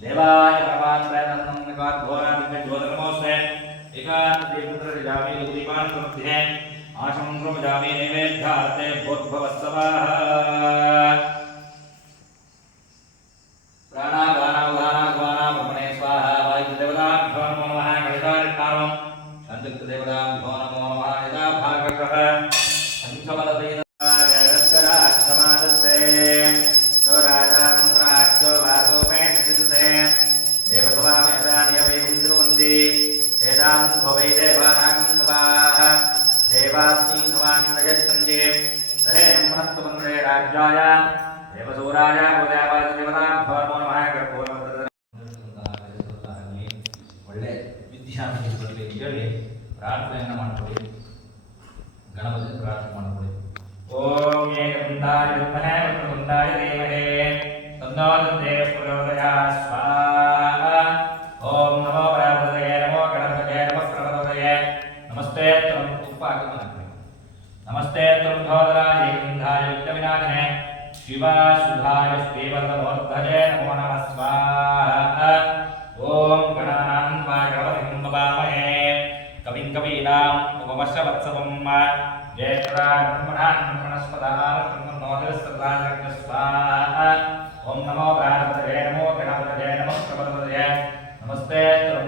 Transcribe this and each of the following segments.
देवाय परमात्मने नमः घोरादिव्य ज्योतिर्नमोस्ते एकादशेन्द्रजामि दीपान समर्थे आशंसमजामि नैवेद्यार्थे भूद्भवत्सवः प्राणागानावधानाद्वारा ब्रह्मणे स्वाहा वायुदेवताभ्यो नमो नमः गणितारिष्ठामं शान्तिदेवताभ्यो नमो नमः यदा भागकः पंचमलदैः जगच्चराक्षमादस्ते तो राजा सम्राज्यो वासो मे नचितते देवसभामेतानियवैकुं तिरुवन्ति एतां भवै देवानां सभाः देवास्मिं सभां न गच्छन्ति तरे ब्रह्मणस्तुमन्त्रे राज्याय देवसूराय पूजापाददेवताभ्यो नमो नमः गर्भोर्वतते ಒಳ್ಳೆ ವಿದ್ಯಾರ್ಥಿ ಬರಲಿ ಅಂತ ಹೇಳಿ ಪ್ರಾರ್ಥನೆಯನ್ನು ಮಾಡ್ಕೊಳ್ಳಿ. ಗಣಪತಿ ಪ್ರಾರ್ಥನೆ ಮಾಡ್ಕೊಳ್ಳಿ. ಓಂ ಏಕದಂತಾಯ ವಿದ್ಮಹೇ ವಕ್ರತುಂಡಾಯ ಧೀಮಹಿ ತನ್ನೋ ದಂತೆ ಪ್ರಚೋದಯಾತ್ ಸ್ವಾಹಾ. ಓಂ ನಮೋ ಗಣಪತಯೇ ನಮೋ ಗಣಪತಯೇ ನಮಃ ಪ್ರಭವತಯೇ ನಮಸ್ತೆ ತ್ವಂ ತುಪ್ಪ ಆಗಮನಕ್ಕೆ ನಮಸ್ತೆ ತ್ವಂ ಧೋದರಾಯ ಏಕದಂತಾಯ ವಿದ್ಮವಿನಾಶನೇ ಶಿವಾಸುಧಾಯ ಶ್ರೀವರ್ಧಮೋರ್ಧಜೇ ನಮೋ ನಮಃ ಸ್ವಾಹಾ. ಓಂ ಗಣಾನಾಂ ತ್ವಾ ಗಣಪತಿಂ ನಮಾಮಹೇ ಕವಿಂ ಕವೀನಾಂ ಉಪಮಶ್ರವತ್ಸವಂ ಜಯೇಶ್ವರಾಯ ಬ್ರಹ್ಮಣಾನ್ ಬ್ರಹ್ಮಣಸ್ಪದಾನ್ ಬ್ರಹ್ಮಣೋದರಸ್ತದಾನಕ ಸ್ವಾಹಾ. ಓಂ ನಮೋ ಗಣಪತಯೇ ನಮೋ ಗಣಪತಯೇ ನಮಃ ಪ್ರಭವತಯೇ ನಮಸ್ತೆ ತ್ವಂ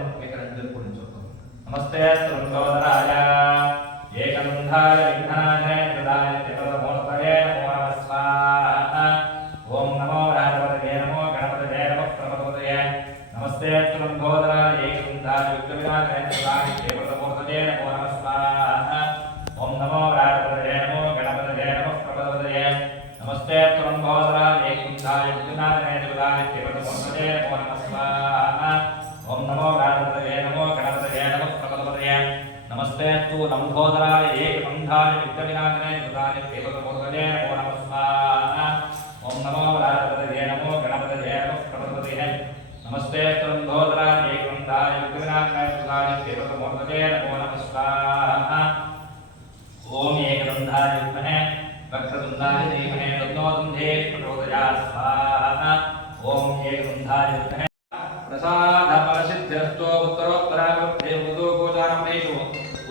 ನಮಸ್ತೆ ತ್ವಂ ಧೋದರಾಯ ಏಕದಂಧಾಯ ವಿಘ್ನಾಯ ಪ್ರದಾಯ ತ್ರಿಪದಮೂರ್ತಯೇ ನಮೋ ನಮಃ ಸ್ವಾಹಾ. ಓಂ ನಮೋ ಗಣಪತಯೇ ನಮೋ ಗಣಪತಯೇ ನಮಃ ಪ್ರಭವತಯೇ ನಮಸ್ತೆ ತ್ವಂ ಧೋದರಾಯ ಏಕದಂಧಾಯ ವಿಘ್ನವಿನಾಶಾಯ ಪ್ರದಾಯ ತ್ರಿಪದಮೂರ್ತಯೇ ನಮೋ ನಮಃ ಸ್ವಾಹಾ. ಓಂ ನಮೋ ಗಣಪತಯೇ ನಮೋ ಗಣಪತಯೇ ನಮಃ ಪ್ರಭವತಯೇ ನಮಸ್ತೆ ತ್ವಂ ಧೋದರಾಯ ಏಕದಂಧಾಯ ವಿಘ್ನವಿನಾಶಾಯ ಪ್ರದಾಯ ತ್ರಿಪದಮೂರ್ತಯೇ ನಮೋ ನಮಃ ಸ್ವಾಹಾ. ಓಂ ನಮೋ ಗಣಪತಯೇ ನಮೋ ಗಣಪತಯೇ ನಮಃ ಪ್ರಭವತಯೇ ನಮಸ್ತೆ ತು ಲಂಬೋದರಾಯ ಏಕದಂಧಾಯ ವಿಘ್ನವಿನಾಶಾಯ ಪ್ರದಾಯ ತ್ರಿಪದಮೂರ್ತಯೇ ನಮೋ ನಮಃ ಸ್ವಾಹಾ. ಓಂ ನಮೋ ಗಣಪತಯೇ ನಮೋ ಗಣಪತಯೇ ನಮಃ ಪ್ರಭವತಯೇ ನಮಸ್ತೆ ತ್ವಂ ಧೋದರಾಯ ಏಕದಂಧಾಯ ವಿಘ್ನವಿನಾಶಾಯ ಪ್ರದಾಯ ತ್ರಿಪದಮೂರ್ತಯೇ ನಮೋ ನಮಃ ಸ್ವಾಹಾ. ಓಂ ಏಕದಂಧಾಯ ವಿದ್ಮಹೇ ವಕ್ರತುಂಡಾಯ ಧೀಮಹಿ ತನ್ನೋ ದಂತೆ ಪ್ರಚೋದಯಾತ್ ಸ್ವಾಹಾ. ಓಂ ಏಕದಂಧಾಯ ವಿದ್ಮಹೇ ಪ್ರಸಾದ ಫಲಸಿದ್ಧಿರಸ್ತು ಉತ್ತರೋತ್ತರಾಭಿವೃದ್ಧೇ ಭವತು ಗೋಚಾರಮೇಷು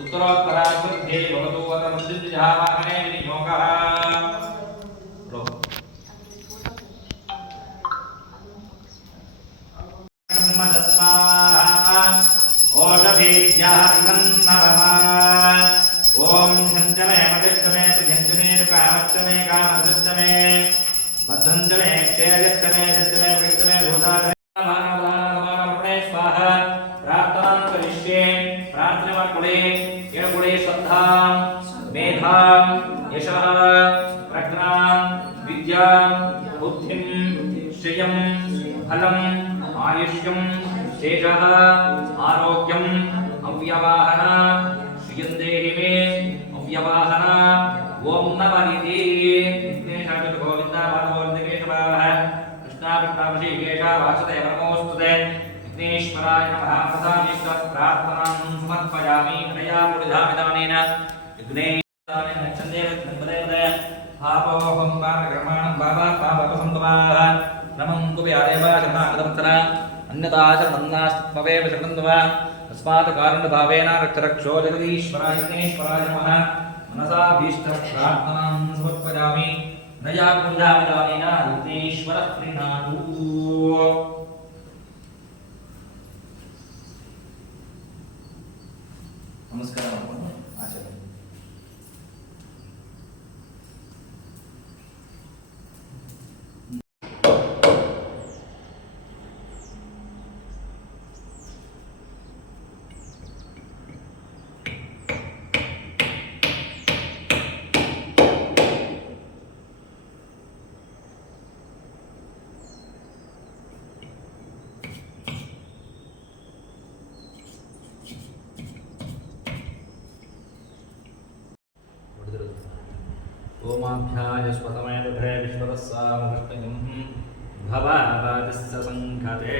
ಉತ್ತರೋತ್ತರಾಭಿವೃದ್ಧೇ ಭವತು ವತಮಂದಿರ್ಜಹಾವಾಹನೇ ವಿನಿಯೋಗಃ. ओषधीभ्यः इदन्नवमा. ओम झञ्झमे मदिष्टमे सुझञ्झमे कामच्चमे कामधृष्टमे मध्वञ्झमे क्षेयजच्चमे झच्चमे वृष्टमे धूधाधमे नमः स्वाहा. प्रार्थनां करिष्ये. प्रार्थने माड्कोळ्ळि. केळकोळ्ळि श्रद्धां मेधां यशः प्रज्ञां विद्यां बुद्धिं श्रियं फलम् आयुष्यं शेषः आरोग्यम् अव्यवाहन श्रियन्देहि मे अव्यवाहन. ओम नमः विघ्नेशाय गोविन्द माधवोऽन्यकेशवाः कृष्णाकृष्णाभिषेकेश वासुदेव नमोऽस्तुते. विघ्नेश्वराय नमः. प्रसादीश्वर प्रार्थनां समर्पयामि. कनया पुलिधामिदानेन विघ्नेशाय नक्षन्देवदेवदे पापोऽहं पापकर्माणं बाबा पापसन्तवाः नमं कुबेरादेव शतागतवत्सरा अन्यथा शरणन्नास्त्वमेव शरणं वा. तस्मात् कारुण्यभावेन रक्षरक्षो जगदीश्वराय विघ्नेश्वराय नमः. मनसा भीष्टप्रार्थनां समर्पयामि. नया पूजाविधानेन विघ्नेश्वरः प्रीणातु. नमस्कार आचरण. ओमाभ्याय स्वतमे दुघे विश्वतस्सामुष्टयं भवावादिस्य सङ्घते.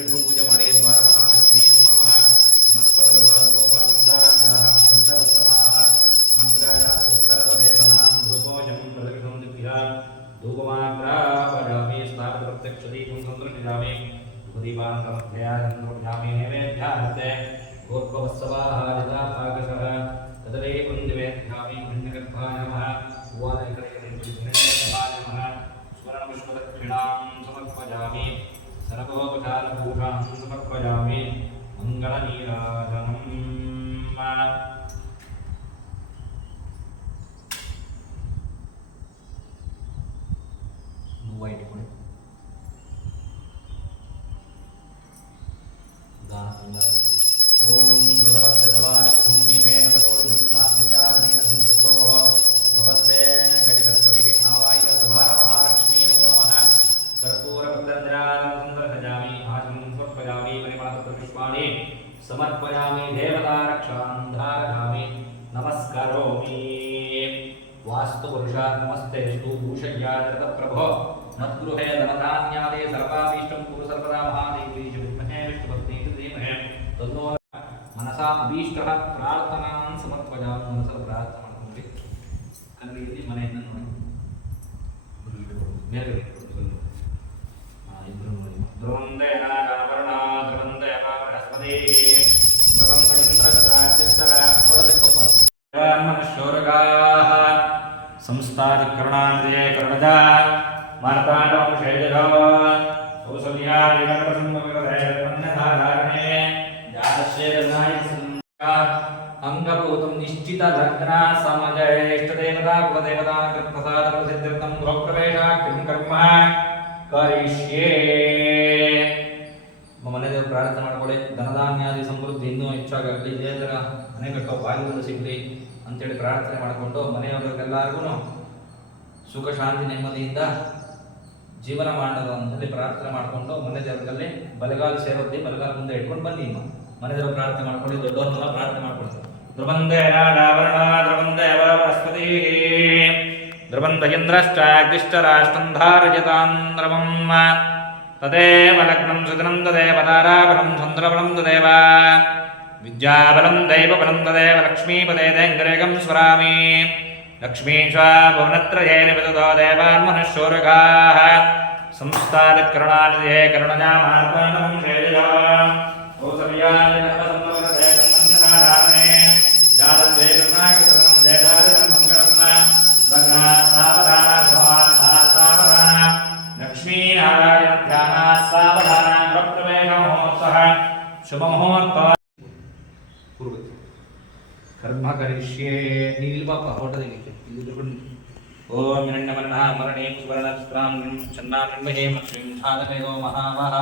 ಇಟ್ಕೊಂಡು ಪೂಜೆ ಮಾಡಿ ದ್ವಾರ ಮಹಾಲಕ್ಷ್ಮೀ ನಮಃ ನಮಸ್ಪದರಸಾಧ್ವೋಧಾನಂದಾಢ್ಯಾಃ ದಂತವುತ್ತಮಾಃ ಅಗ್ರಾಯಾತ್ ಸರ್ವದೇವಾನಾಂ ಧೂಪೋಜಂ ಪ್ರದಕ್ಷಿಣಂ ದಿವ್ಯಾ ಧೂಪಮಾಗ್ರಾಪಯಾಮಿ ಸ್ನಾಪಕ ಪ್ರತ್ಯಕ್ಷದೀಪಂ ಸಂದೃಷ್ಟಿಯಾಮಿ ಧೂಪದೀಪಾನಂತಮಧ್ಯಯಾಮಿ ನೈವೇದ್ಯಾರ್ತೆ ಗೋರ್ಭವತ್ಸವಾಹಾರಿತಾಪಾಕಸಃ ತದವೇ ಕುಂದಿವೇದ್ಯಾಮಿ ಮಣ್ಯಗರ್ಭಾಯ ನಮಃ ಉವಾದೈಕರೈಕರಿಭಾಯ ನಮಃ ಸ್ವರ್ಣಪುಷ್ಪದಕ್ಷಿಣಾಂ ಸಮರ್ಪಯಾಮಿ ಸರ್ವೋಪಚಾರಭೂಷಾಂ ಸಮರ್ಪಯಾಮಿ ಮಂಗಳನೀರಾಜನಂ ವೈಟ್ ಕೊಡಿ ಓಂ ಮೃತಮತ್ಯ ಸವಾಲಿಕ್ತಂ ನೀವೇನ ತತೋಡಿದಂ ನೀರಾಜನೇನ ಸಂತುಷ್ಟೋ ಭವತ್ವೇ ಘಟಿಕಸ್ಪತಿಗೆ ಆವಾಹಿತ ದ್ವಾರ ಮಹಾಲಕ್ಷ್ಮೀ ನಮೋ ನಮಃ ಕರ್ಪೂರಪತ್ರಂಜರಾಂ ಸಂದರ್ಶಯಾಮಿ ಆಚಮನಂ ಸಮರ್ಪಯಾಮಿ ಪರಿಮಳಪತ್ರಪುಷ್ಪಾಣಿ ಸಮರ್ಪಯಾಮಿ ದೇವತಾರಕ್ಷಾಂ ಧಾರಯಾಮಿ ನಮಸ್ಕರೋಮಿ ವಾಸ್ತುಪುರುಷ ನಮಸ್ತೆಸ್ತು ಭೂಷಯ್ಯಾದೃತ ಪ್ರಭೋ ಮದ್ಗೃಹೇ ಧನಧಾನ್ಯಾದೇ ಸರ್ವಾಭೀಷ್ಟಂ ಕುರು ಸರ್ವದಾ ಮಹಾದೇವಿ ವಿದ್ಮಹೇ ವಿಷ್ಣುಪತ್ನಿ ಧೀಮಹಿ ತನ್ನೋ ಮನಸಾ ಅಭೀಷ್ಟಃ ಪ್ರಾರ್ಥನಾನ್ ಸಮರ್ಪಯಾಮಿ ಮನಸಲ್ಲಿ ಪ್ರಾರ್ಥನೆ ಮಾಡ್ಕೊಂಡ್ರಿ ಕನ್ನಡಿಯಲ್ಲಿ ಮನೆಯನ್ನು ನೋಡಿ ಮೇಲೆ ಇಬ್ಬರು ನೋಡಿ ಧ್ರುವಂದೇನ ಗಾವರ್ಣ ಧ್ರುವಂದೇ ಬೃಹಸ್ಪತಿ ಧ್ರುವಂತರಿಂದ್ರಶ್ಚಾರ್ಜಿಷ್ಟರ ಕೊಡದೆಕೊಪ್ಪ ಮನುಷ್ಯೋರಗಾಃ ಸಂಸ್ಥಾಧಿಕರಣಾಂದೇ ಕರುಣಜ ಮಾರ್ತಾಂಡವಂಶೇಜೋ ಕೌಸಲ್ಯಾದಿಗಣಪಸಂಭವಿರಧೇಯನ್ಮನ್ಯಧಾರಣೆ ಜಾತಶ್ರೇಯನಾಯಕ ಅಂಗಭೂತಂ ನಿಶ್ಚಿತ ಲಗ್ನ ಸಮಜೇಷ್ಟದೇವತಾ ಕುಲದೇವತಾ ಪ್ರಸಾದ ಪ್ರಸಿದ್ಧರ್ಥಂ ಗೃಹಪ್ರವೇಶಾಖ್ಯಂ ಕರ್ಮ ಕರಿಷ್ಯೇ. ಮನೆ ದೇವರು ಪ್ರಾರ್ಥನೆ ಮಾಡ್ಕೊಳ್ಳಿ, ಧನಧಾನ್ಯಾದಿ ಸಮೃದ್ಧಿ ಇನ್ನೂ ಹೆಚ್ಚಾಗಲಿ, ಇದೇ ಥರ ಮನೆ ಕಟ್ಟೋ ಭಾಗ್ಯಗಳು ಸಿಗಲಿ ಅಂತೇಳಿ ಪ್ರಾರ್ಥನೆ ಮಾಡಿಕೊಂಡು ಮನೆಯವರಿಗೆಲ್ಲರಿಗೂ ಸುಖ ಶಾಂತಿ ನೆಮ್ಮದಿಯಿಂದ ಜೀವನ ಮಾಡೋದು ಅಂತೇಳಿ ಪ್ರಾರ್ಥನೆ ಮಾಡಿಕೊಂಡು ಮನೆ ದೇವರಲ್ಲಿ ಬಲಗಾಲು ಸೇರೋದ್ದಿ ಬಲಗಾಲ ಮುಂದೆ ಇಟ್ಕೊಂಡು ಬನ್ನಿ. ಮನೆ ದೇವರು ಪ್ರಾರ್ಥನೆ ಮಾಡ್ಕೊಂಡು ದೊಡ್ಡವ್ರನ್ನೆಲ್ಲ ಪ್ರಾರ್ಥನೆ ಮಾಡ್ಕೊಳ್ತಾರೆ. ಧ್ರುವಂದೇನ ಗಾವರ್ಣ ಧ್ರುವಂದೇವ ಬೃಹಸ್ಪತಿ ಧ್ರುವಂತ ಇಂದ್ರಶ್ಚಾಗ್ನಿಶ್ಚರಾಷ್ಟಂ ಧಾರಯತಾಂ ಧ್ರುವಂ ತದೇವ ಲಗ್ನಂ ಸುದಿನಂ ತದೇವ ತಾರಾಬಲಂ ಚಂದ್ರಬಲಂ ತದೇವ ವಿದ್ಯಾಬಲಂ ದೈವಬಲಂ ತದೇವ ಲಕ್ಷ್ಮೀಪದೇ ದೇಂಗರೇಗಂ ಸ್ವರಾಮಿ ಲಕ್ಷ್ಮೀಶ ಭುವನತ್ರಯೇ ನಿಪತತೋ ದೇವಾನ್ ಮನುಷ್ಯೋರಗಾಃ ಸಂಸ್ಥಾನಕರಣಾನಿಧೇ ಕರುಣಜಾ ಮಾರ್ತಾಂಡಂ ಶ್ರೇಯಜಾ ಕೌಸಲ್ಯಾದಿಗಣಪಸಂಭವಿರಧೇಯನ್ಮನ್ಯಧಾರಣೆ ಜಾತದ್ವೇ ಕರುಣಾಕೃತಂ ಜಯದಾರಿದಂ ಮಂಗಳಂ ಲಗ್ನಾತ್ಸಾವಧಾನ ಗೃಹಾತ್ಸಾವಧಾನ ಲಕ್ಷ್ಮೀನಾರಾಯಣ ಧ್ಯಾನ ಸಾವಧಾನ ಗೃಹಪ್ರವೇಶ ಮಹೋತ್ಸವ ಶುಭ ಮುಹೂರ್ತ ಕರ್ಮ ಕರಿಷ್ಯೇ. ನೀನು ಪಾಪ ಹೊರಟದಿಕ್ಕೆ ಓಂ ಹಿರಣ್ಯಮನ್ನ ಮರಣೀಂ ಸುವರ್ಣಸ್ತ್ರಾಂ ಚನ್ನಾನ್ಮಹೇಂ ಲಕ್ಷ್ಮೀಂ ಧಾರಕಯೋ ಮಹಾಮಹ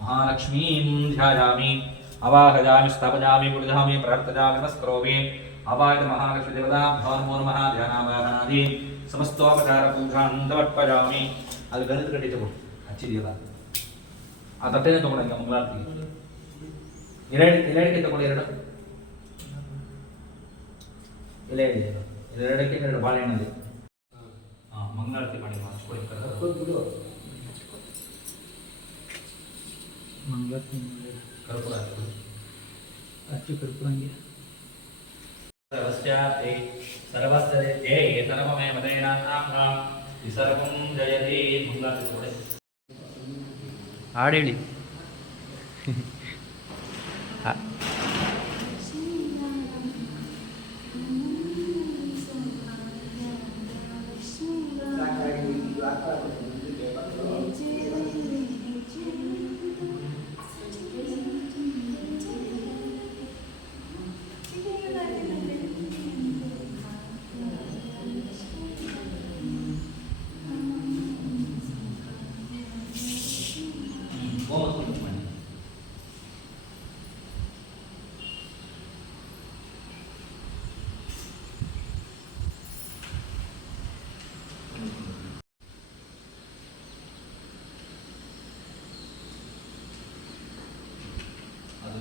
ಮಹಾಲಕ್ಷ್ಮೀಂ ಧ್ಯಾಯಾಮಿ ಅವಾಹಯಾಮಿ ಸ್ಥಾಪಯಾಮಿ ಪೂಜಾಮಿ ಪ್ರಾರ್ಥಯಾಮಿ ನಮಸ್ಕರೋಮಿ ಅವಾಹಿತ ಮಹಾಲಕ್ಷ್ಮೀ ದೇವತಾ ಭವನಮೋ ನಮಃ ಧ್ಯಾನಾವಾಹನಾದಿ ಸಮಸ್ತೋಪಚಾರ ಪೂಜಾಂ ಸಮರ್ಪಯಾಮಿ. ಅದು ಗಣದ ಕಟ್ಟಿ ತಗೊಂಡು ಹಚ್ಚಿದೆಯಲ್ಲ ಆ ತಟ್ಟೆನೇ ತಗೊಂಡಂಗೆ ಮಂಗಳಾರತಿಗೆ ಇಲೆಡಿಕೆ ತಗೊಂಡು ಎರಡು ಎಲೆ ಹಿಡಿಯೋದು ಎರಡಕ್ಕೆ ಎರಡು ಬಾಳೆಹಣ್ಣಲ್ಲಿ ಮಂಗಳಾರತಿ ಮಾಡಿ ಮಾಡಿಸ್ಕೊಳ್ಳಿ ಕರ್ಪೂರ ಹಚ್ಚಿ ಕರ್ಪೂರಂಗೆ ಸರ್ವಸ್ಯಾಪಿ ಸರ್ವಸ್ಯೇ ಸರ್ವಮೇ ಮದೇನಾಂ ವಿಸರ್ವಂ ಜಯತಿ ಮಂಗಳಾರತಿ ತಗೊಳ್ಳಿ. ಹಾಡೇಳಿ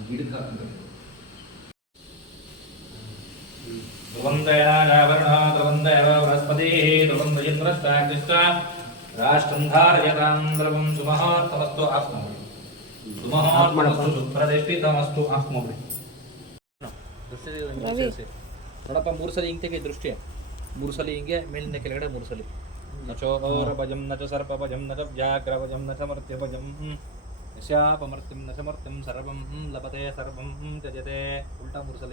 ಗಿಡಕ್ಕೆ ಹಾಕಬೇಕು. ಧ್ರುವಂದೇನ ಗಾವರ್ಣ ಧ್ರುವಂದೇವ ಬೃಹಸ್ಪತಿ ಧ್ರುವಂತ ಇಂದ್ರಶ್ಚಾಗ್ನಿಶ್ಚ ರಾಷ್ಟ್ರಂ ಧಾರಯತಾಂ ಧ್ರುವಂ ಸುಮಹಾರ್ಥಮಸ್ತು ಆತ್ಮ ಪ್ರತಿಷ್ಠಿತಮಸ್ತು ಆತ್ಮೋಗ್ರಿ ನೋಡಪ್ಪ 3 ಸಲ ಹಿಂಗೆ ತೆಗೆ ದೃಷ್ಟಿ 3 ಸಲ ಹಿಂಗೆ ಮೇಲಿಂದ ಕೆಳಗಡೆ 3 ಸಲ ನಚೋರಭಜಂ ನಚ ಸರ್ಪಭಜಂ ನಚ ವ್ಯಾಘ್ರಭಜಂ ನಚ ಮರ್ತ್ಯಭಜಂ ಯಸ್ಯಾಪಮರ್ತ್ಯಂ ನಚ ಮರ್ತ್ಯಂ ಸರ್ವಂ ಲಭತೆ ಸರ್ವಂ ತ್ಯಜತೆ ಉಲ್ಟಾ 3 ಸಲ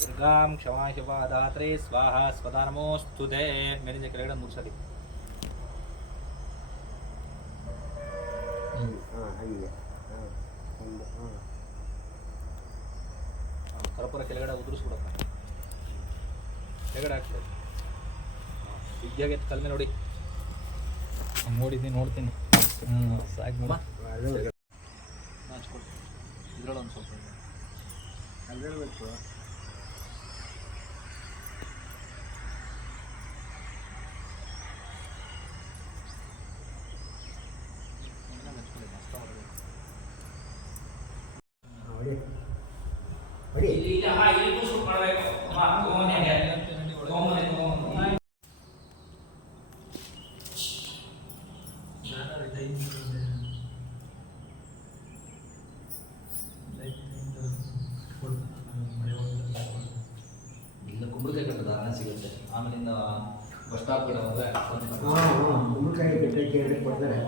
ದುರ್ಗಾಂ ಕ್ಷಮಾ ಶಿವಾ ಧಾತ್ರೆ ಸ್ವಾಹ ಸ್ವದಾ ನಮೋಸ್ತುತೆ ಮೇಲಿಂದ ಕೆಳಗಡೆ 3 ಸಲ ಕರ್ಪೂರ ಕೆಳಗಡೆ ಉದುರಿಸ್ಬಿಡಪ್ಪ ಕೆಳಗಡೆ ಹಾಕ್ತದೆ ವಿದ್ಯಾಗೆ ಕಲ್ಮೆ ನೋಡಿ ನೋಡ್ತೀನಿ ಸಾಕು ನೋಡ ಹಚ್ಕೊಡ್ತೀನಿ ಇದ್ರಲ್ಲಿ ಒಂದು ಸ್ವಲ್ಪ ಅಲ್ಲಿರಬೇಕು ಕುಂಬಳಕಾಯಿ ಕಟ್ಟದ ಅನ್ನ ಸಿಗುತ್ತೆ ಆಮೇಲಿಂದ ಬಸ್ ಸ್ಟಾಪ್ ಕಡೆ ಹೋದ್ರೆ ಕುಂಬಳಕಾಯಿ ಕಟ್ಟಕ್ಕೆ ಕೊಡ್ತಾರೆ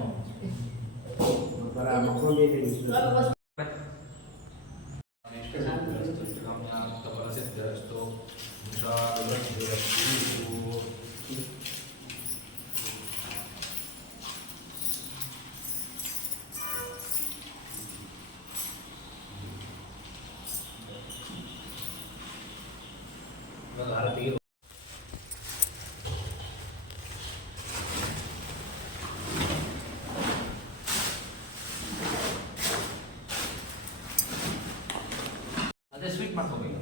ಅದೇ ಸ್ವೀಟ್ ಮಾಡ್ಕೋಬೇಕು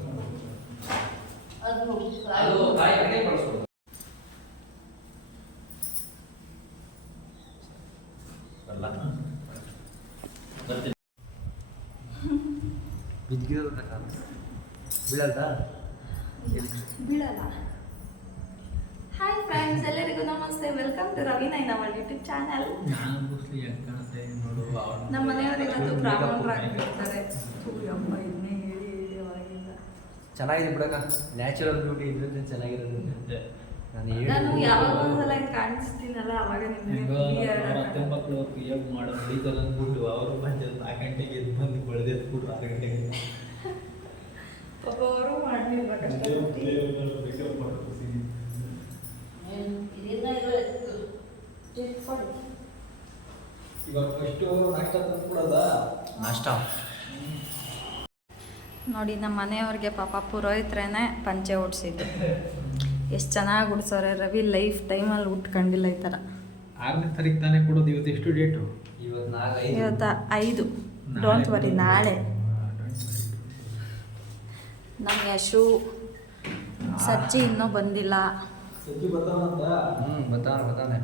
ಅದು ಕಾಯಿ ಕಡೆ ಬಳಸ್ಬೋದು ಅಲ್ಲ ಬರ್ತೀನಿ ಬೀಳಲ್ಲ. ಹಾಯ್ ಫ್ರೆಂಡ್ಸ್, ಎಲ್ಲರಿಗೂ ನಮಸ್ತೆ. Welcome to Ravi nine our YouTube channel. ನಮ್ಮ ಮನೆಯವರಿಗಂತೂ ಬ್ರಾಹ್ಮಣರಾಗಿರ್ತಾರೆ. ಚೆನ್ನಾಗಿದೆ ಬಿಡಕ್ಕ, ನ್ಯಾಚುರಲ್ ಬ್ಯೂಟಿ ಇದ್ರೆ ಚೆನ್ನಾಗಿರೋದು. ನಾನು ಯಾವಾಗ ಒಂದ್ಸಲ ಕಾಣಿಸ್ತೀನಲ್ಲ ಅವಾಗ ಮಕ್ಕಳು ಯೋಗ ಮಾಡೋ ನಡೀತಾರೆ ಅಂದ್ಬಿಟ್ಟು ಅವರು ಬಂದು 4 ಗಂಟೆಗೆ ಎದ್ದು ಬಂದು ಬೆಳೆದೆದ್ಬಿಟ್ಟು 6 ಗಂಟೆಗೆ ಪಾಪ ಅವರು ಮಾಡಿರ್ಬೇಕಷ್ಟೇ. ಇವಾಗ ಫಸ್ಟು ನಾಷ್ಟ ತಂದ್ಬಿಡೋದ ನಾಷ್ಟ ನೋಡಿ. ನಮ್ಮ ಮನೆಯವ್ರಿಗೆ ಪಾಪ ಪುರೋಹಿತ್ರೇನೆ ಪಂಚೆ ಉಡ್ಸಿದ್ದು. ಎಷ್ಟು ಚೆನ್ನಾಗಿ ಉಡ್ಸೋರೆ. ರವಿ ಲೈಫ್ ಟೈಮಲ್ಲಿ ಉಟ್ಕೊಂಡಿಲ್ಲ ಈ ಥರ. 6ನೇ ತಾರೀಕು ತಾನೇ ಕೊಡೋದು. ಇವತ್ತು ಎಷ್ಟು ಡೇಟು? ಇವತ್ತು 5. ಡೋಂಟ್ ವರಿ, ನಾಳೆ. ನಮ್ಮ ಯಶು ಸಜ್ಜಿ ಇನ್ನೂ ಬಂದಿಲ್ಲ. ಬರ್ತಾನೆ.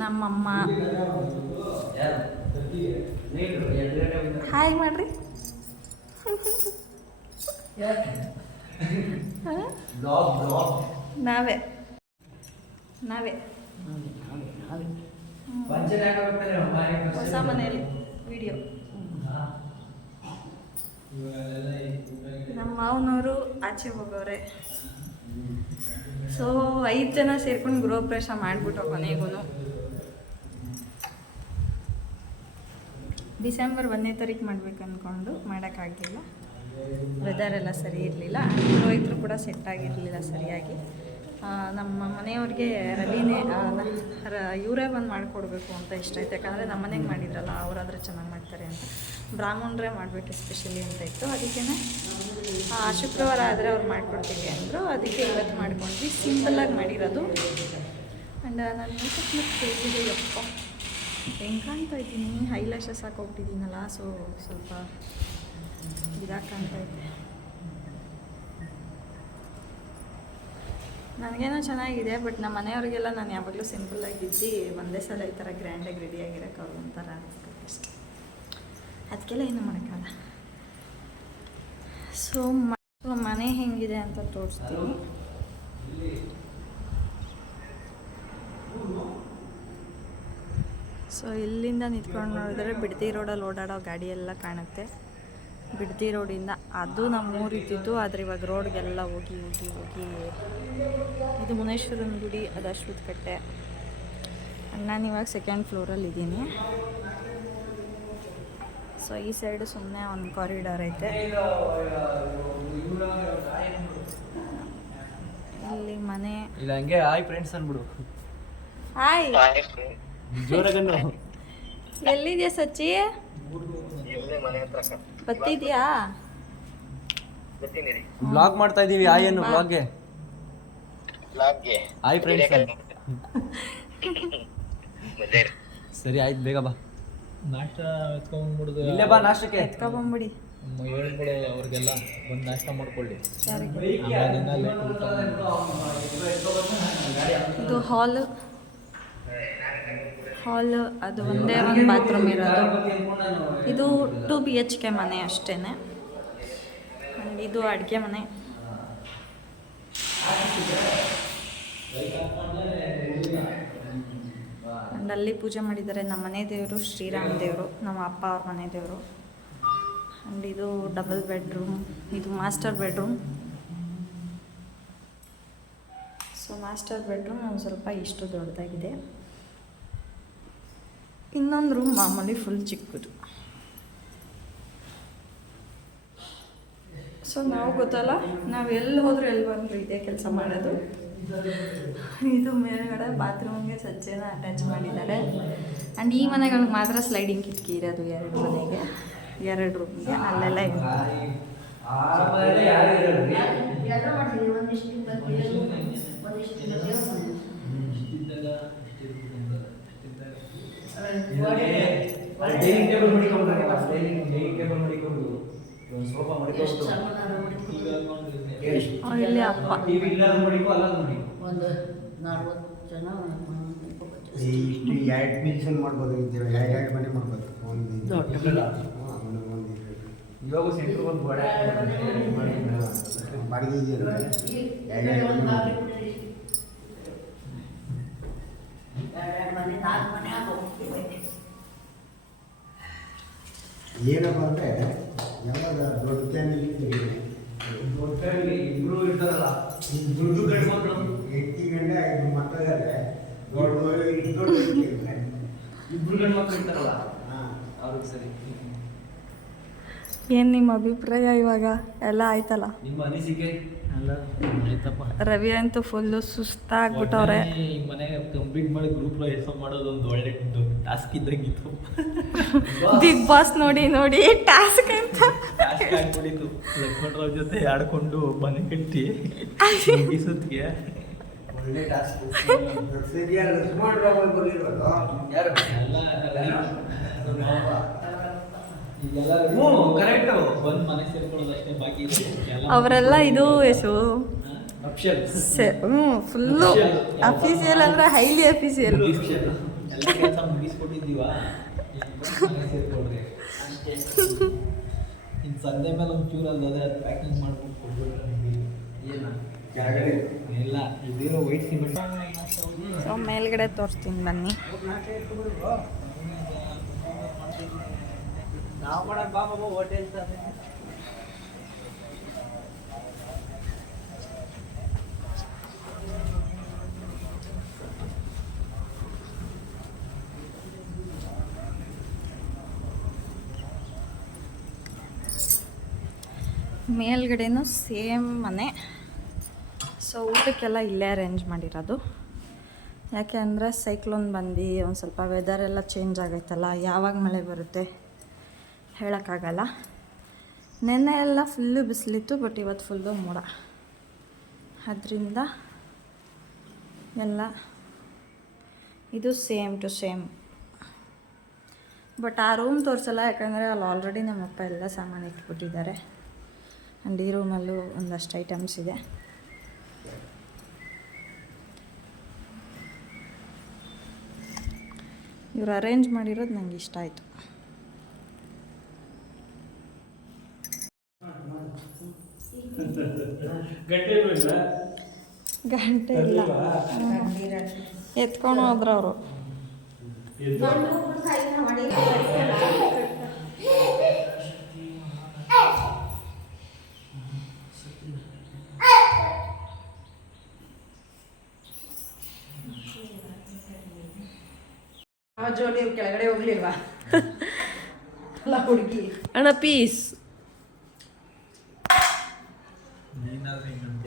ನಮ್ಮಮ್ಮ ಹಾಯ್ ಮಾಡ್ರಿ. ನಾವೇ ಹೊಸ ಮನೆಯಲ್ಲಿ ವಿಡಿಯೋ. ನಮ್ಮ ಮಾವನವರು ಆಚೆ ಹೋಗೋರೆ. ಸೊ 5 ಜನ ಸೇರ್ಕೊಂಡು ಗೃಹ ಪ್ರವೇಶ ಮಾಡಿಬಿಟ್ಟು ಕೊನೆಗೂ ಡಿಸೆಂಬರ್ 1ನೇ ತಾರೀಕು ಮಾಡ್ಬೇಕು ಅಂದ್ಕೊಂಡು ಮಾಡೋಕ್ಕಾಗಲಿಲ್ಲ. ವೆದರ್ ಎಲ್ಲ ಸರಿ ಇರಲಿಲ್ಲ. ಪುರೋಹಿತರು ಕೂಡ ಸೆಟ್ ಆಗಿರಲಿಲ್ಲ ಸರಿಯಾಗಿ. ನಮ್ಮ ಮನೆಯವ್ರಿಗೆ ರವಿನೇ ಇವರೇ ಬಂದು ಮಾಡಿಕೊಡ್ಬೇಕು ಅಂತ ಇಷ್ಟ ಆಯ್ತು. ಯಾಕಂದರೆ ನಮ್ಮ ಮನೆಗೆ ಮಾಡಿದ್ರಲ್ಲ, ಅವರಾದರೆ ಚೆನ್ನಾಗಿ ಮಾಡ್ತಾರೆ ಅಂತ. ಬ್ರಾಹ್ಮಣರೇ ಮಾಡಬೇಕು ಎಸ್ಪೆಷಲಿ ಅಂತ ಇತ್ತು. ಅದಕ್ಕೇ ಶುಕ್ರವಾರ ಆದರೆ ಅವ್ರು ಮಾಡಿಕೊಡ್ತೀವಿ ಅಂದರು. ಅದಕ್ಕೆ ಇವತ್ತು ಮಾಡ್ಕೊಂಡ್ವಿ. ಸಿಂಪಲ್ಲಾಗಿ ಮಾಡಿರೋದು. ಆ್ಯಂಡ್ ನಾನು ಮೇಕಪ್ ಲುಕ್ ಕೇಳಿದೆ. ಯಪ್ಪ ಹೆಂಗೆ ಕಾಣ್ತಾ ಇದ್ದೀನಿ. ಹೈಲ್ಯಾಶಸ್ ಹಾಕೋಗ್ಬಿಟ್ಟಿದ್ದೀನಲ್ಲ, ಸೊ ಸ್ವಲ್ಪ ಇದಾಗಿ ಕಾಣ್ತಾ ಇದ್ದೆ. ನನಗೇನೋ ಚೆನ್ನಾಗಿದೆ, ಬಟ್ ನಮ್ಮ ಮನೆಯವ್ರಿಗೆಲ್ಲ ನಾನು ಯಾವಾಗಲೂ ಸಿಂಪಲ್ಲಾಗಿದ್ದು ಒಂದೇ ಸಲ ಈ ಥರ ಗ್ರ್ಯಾಂಡಾಗಿ ರೆಡಿಯಾಗಿರೋಕೆ ಅವ್ರು ಒಂಥರ ಅನಿಸ್ತದೆ ಅಷ್ಟೆ. ಅದಕ್ಕೆಲ್ಲ ಏನು ಮಾಡೋಕ್ಕಲ್ಲ. ಸೊ ಮನೆ ಹೆಂಗಿದೆ ಅಂತ ತೋರಿಸ್ತೀನಿ. ಸೊ ಇಲ್ಲಿಂದ ನಿಂತ್ಕೊಂಡು ನೋಡಿದ್ರೆ ಬಿಡದಿ ರೋಡಲ್ಲಿ ಓಡಾಡೋ ಗಾಡಿ ಎಲ್ಲ ಕಾಣುತ್ತೆ. ಬಿಡದಿ ರೋಡಿಂದ ಅದು ನಮ್ಮ ಊರಿದ್ದು, ಆದರೆ ಇವಾಗ ರೋಡ್ಗೆಲ್ಲ ಹೋಗಿ ಇದು ಮುನೇಶ್ವರನ ಗುಡಿ, ಅದು ಅಶ್ವತ್ಥ ಕಟ್ಟೆ. ನಾನು ಇವಾಗ 2nd ಫ್ಲೋರಲ್ಲಿ ಇದ್ದೀನಿ. ಸೊ ಈ ಸೈಡು ಸುಮ್ಮನೆ ಒಂದು ಕಾರಿಡಾರ್ ಐತೆ. ಇಲ್ಲಿ ಮನೆ ಇಲ್ಲ ಹಂಗೆ ಹಾಯ್ ಫ್ರೆಂಡ್ಸ್ ಅಂದ್ಬಿಡು. ಹಾಯ್, ಜೋರಾಗನ್ನು ಎಲ್ಲಿದ್ಯಾ ಸಚ್ಚಿ? ಬತ್ತಿದ್ಯಾ? ಬ್ಲಾಗ್ ಮಾಡ್ತಾ ಇದೀವಿ. ಹಾಯ್ ಏನು ಬ್ಲಾಗ್ಗೆ? Hi friends. ಸರಿ ಆಯ್ತು, ಬೇಗ ಬಾ. ನಾಷ್ಟ ಎತ್ಕೊಂಡ್ಬಿಡುದು, ಇಲ್ಲೇ ಬಾ ನಾಷ್ಟಕ್ಕೆ. ಎತ್ಕೊಬಂದ್ಬಿಡಿ. ಹೇಳ್ಬಿಡು ಅವ್ರಿಗೆಲ್ಲ ಬಂದು ನಾಷ್ಟ ಮಾಡ್ಕೊಳ್ಳಿ. ಇದು ಹಾಲ್, ಅದು ಒಂದೇ ಒಂದು ಬಾತ್ರೂಮ್ ಇರೋದು. ಇದು 2 BHK ಮನೆ ಅಷ್ಟೇ. ಆ್ಯಂಡ್ ಇದು ಅಡುಗೆ ಮನೆ. ಆ್ಯಂಡ್ ಅಲ್ಲಿ ಪೂಜೆ ಮಾಡಿದ್ದಾರೆ. ನಮ್ಮ ಮನೆ ದೇವರು ಶ್ರೀರಾಮ ದೇವರು, ನಮ್ಮ ಅಪ್ಪ ಅವ್ರ ಮನೆ ದೇವರು. ಆ್ಯಂಡ್ ಇದು ಡಬಲ್ ಬೆಡ್ರೂಮ್, ಇದು master bedroom. So master bedroom ಒಂದು ಸ್ವಲ್ಪ ಇಷ್ಟು ದೊಡ್ಡದಾಗಿದೆ. ಇನ್ನೊಂದು ರೂಮ್ ಮಾಮೂಲಿ ಫುಲ್ ಚಿಕ್ಕದು. ಸೊ ನಾವು ಗೊತ್ತಲ್ಲ, ನಾವು ಎಲ್ಲಿ ಹೋದ್ರೂ ಎಲ್ಲಿ ಬಂದರೂ ಇದೇ ಕೆಲಸ ಮಾಡೋದು. ಇದು ಮೇಲ್ಗಡೆ ಬಾತ್ರೂಮ್ಗೆ ಸಜ್ಜೆನ ಅಟ್ಯಾಚ್ ಮಾಡಿದ್ದಾರೆ. ಆ್ಯಂಡ್ ಈ ಮನೆಗಳಿಗೆ ಮಾತ್ರ ಸ್ಲೈಡಿಂಗ್ ಕಿಟಕಿ ಇರೋದು, 2 ಮನೆಗೆ, 2 ರೂಮ್ಗೆ. ಅಲ್ಲೆಲ್ಲ ಇಲ್ಲಿ ಅಪ್ಪ ಇಷ್ಟು 2 ಮಿಷನ್ ಮಾಡ್ಬೋದು, 2 ಮನೆ ಮಾಡ್ಬೋದು. ಯೋಗ ಸೆಂಟರ್ ಒಂದು ಬಾಡಿಗೆ ಏನಪ್ಪ ಅಂದರೆ ಯಾವಾಗ ದೊಡ್ಡ ಫ್ಯಾಮಿಲಿ ಇಬ್ರು ಇರ್ತಾರಲ್ಲ, ದುಡ್ಡು ಕಟ್ಕೊಂಡು 8 ಗಂಟೆ 5 ಮಕ್ಕಳಿದ್ದಾರೆ. ದೊಡ್ಡ ಇಬ್ರು ಗಂಡು ಮಕ್ಕಳು ಇರ್ತಾರಲ್ಲ, ಅವ್ರಿಗೆ ಸರಿ. ಏನು ನಿಮ್ಮ ಅಭಿಪ್ರಾಯ? ಇವಾಗ ಎಲ್ಲ ಆಯ್ತಲ್ಲ, ನಿಮ್ಮ ಅನಿಸಿಕೆ? ಅಲ್ಲ ಆಯ್ತಪ್ಪ. ರವಿ ಅಂತೂ ಫುಲ್ಲು ಸುಸ್ತಾಗ್ಬಿಟ್ಟವ್ರೆ. ಈ ಮನೆ ಕಂಪ್ಲೀಟ್ ಮಾಡಿ ಗ್ರೂಪ್లో ಹೆಸರು ಮಾಡೋದು ಒಂದು ಒಳ್ಳೆ ಟಾಸ್ಕ್ ಇದ್ದಂಗಿತ್ತು. ಬಿಗ್ ಬಾಸ್ ನೋಡಿ ಟಾಸ್ಕ್ ಅಂತ ಟಾಸ್ಕ್ ಆಗ್ಬಿಟ್ಟಿತ್ತು. ಲಕ್ಷ್ಮಣರಾವ್ ಜೊತೆ ಆಡ್ಕೊಂಡು ಮನೆ ಕಟ್ಟಿ ಮುಗಿಸೋದ್ಗೆ ಒಳ್ಳೆ ಟಾಸ್ಕ್. ಸುಮಾರು ರಾವ್ ಬರಲಿರೋದು ಯಾರು? ಕರೆಕ್ಟ್. ಬಂದು ಮನೆ ಸೇರ್ಕೊಳ್ಳೋದಷ್ಟೇ ಬಾಕಿ ಇದೆ. ಅವರೆಲ್ಲ ಇದು ಎಷ್ಟು ಅಫಿಷಿಯಲ್. ಫುಲ್ಲು ಅಫಿಷಿಯಲ್ ಅಂದರೆ ಹೈಲಿ ಅಫಿಷಿಯಲ್. ಎಲ್ಲ ಕೆಲಸ ಮುಗಿಸ್ಕೊಟ್ಟಿದ್ದೀವ, ಮನೆ ಸೇರ್ಕೊಳ್ರಿ ಅಷ್ಟೇ. ಇನ್ನು ಸಂಜೆ ಮೇಲೆ ಒಂದು ಚೂರು ಅಲ್ಲದೆ ಅದು ಪ್ಯಾಕಿಂಗ್ ಮಾಡ್ಕೊಂಡು ಕೊಡ್ಬಿಟ್ರೆ ನಿಮಗೆ ಏನು ಕೆಳಗಡೆ ಇಲ್ಲ. ಇದೇನೋ ವೈಟ್ ಸಿಮೆಂಟ್. ಸೊ ಮೇಲ್ಗಡೆ ತೋರಿಸ್ತೀನಿ ಬನ್ನಿ. ನಾವು ಮಾಡೋಣ ಬಾ ಬಾಬಾ ಹೋಟೆಲ್. ಮೇಲ್ಗಡೆನೂ ಸೇಮ್ ಮನೆ. ಸೊ ಊಟಕ್ಕೆಲ್ಲ ಇಲ್ಲೇ ಅರೇಂಜ್ ಮಾಡಿರೋದು. ಯಾಕೆ ಅಂದರೆ ಸೈಕ್ಲೋನ್ ಬಂದು ಒಂದು ಸ್ವಲ್ಪ ವೆದರ್ ಎಲ್ಲ ಚೇಂಜ್ ಆಗೈತಲ್ಲ, ಯಾವಾಗ ಮಳೆ ಬರುತ್ತೆ ಹೇಳೋಕ್ಕಾಗಲ್ಲ. ನೆನ್ನೆ ಎಲ್ಲ ಫುಲ್ಲು ಬಿಸಿಲಿತ್ತು, ಬಟ್ ಇವತ್ತು ಫುಲ್ಲು ಮೋಡ. ಅದರಿಂದ ಎಲ್ಲ ಇದು ಸೇಮ್ ಟು ಸೇಮ್. ಬಟ್ ಆ ರೂಮ್ ತೋರಿಸಲ್ಲ, ಯಾಕಂದರೆ ಅಲ್ಲಿ ಆಲ್ರೆಡಿ ನಮ್ಮಪ್ಪ ಎಲ್ಲ ಸಾಮಾನು ಇಟ್ಬಿಟ್ಟಿದ್ದಾರೆ. ಆ್ಯಂಡ್ ಈ ರೂಮಲ್ಲೂ ಒಂದಷ್ಟು ಐಟಮ್ಸ್ ಇದೆ. ಇವ್ರು ಅರೇಂಜ್ ಮಾಡಿರೋದು ನನಗೆ ಇಷ್ಟ ಆಯಿತು. ಗಂಟೆ ಇಲ್ಲ, ಎತ್ಕೊಂಡು ಹೋದ್ರು ಅವರು. ಜೋಡಿ ಕೆಳಗಡೆ ಹೋಗ್ಲಿಲ್ವಾ ಅಲ್ಲ ಹುಡುಗಿ ಅಣ್ಣ ಪೀಸ್ ನೀನಾದ್ರೂ ಇನ್ನೊಂದು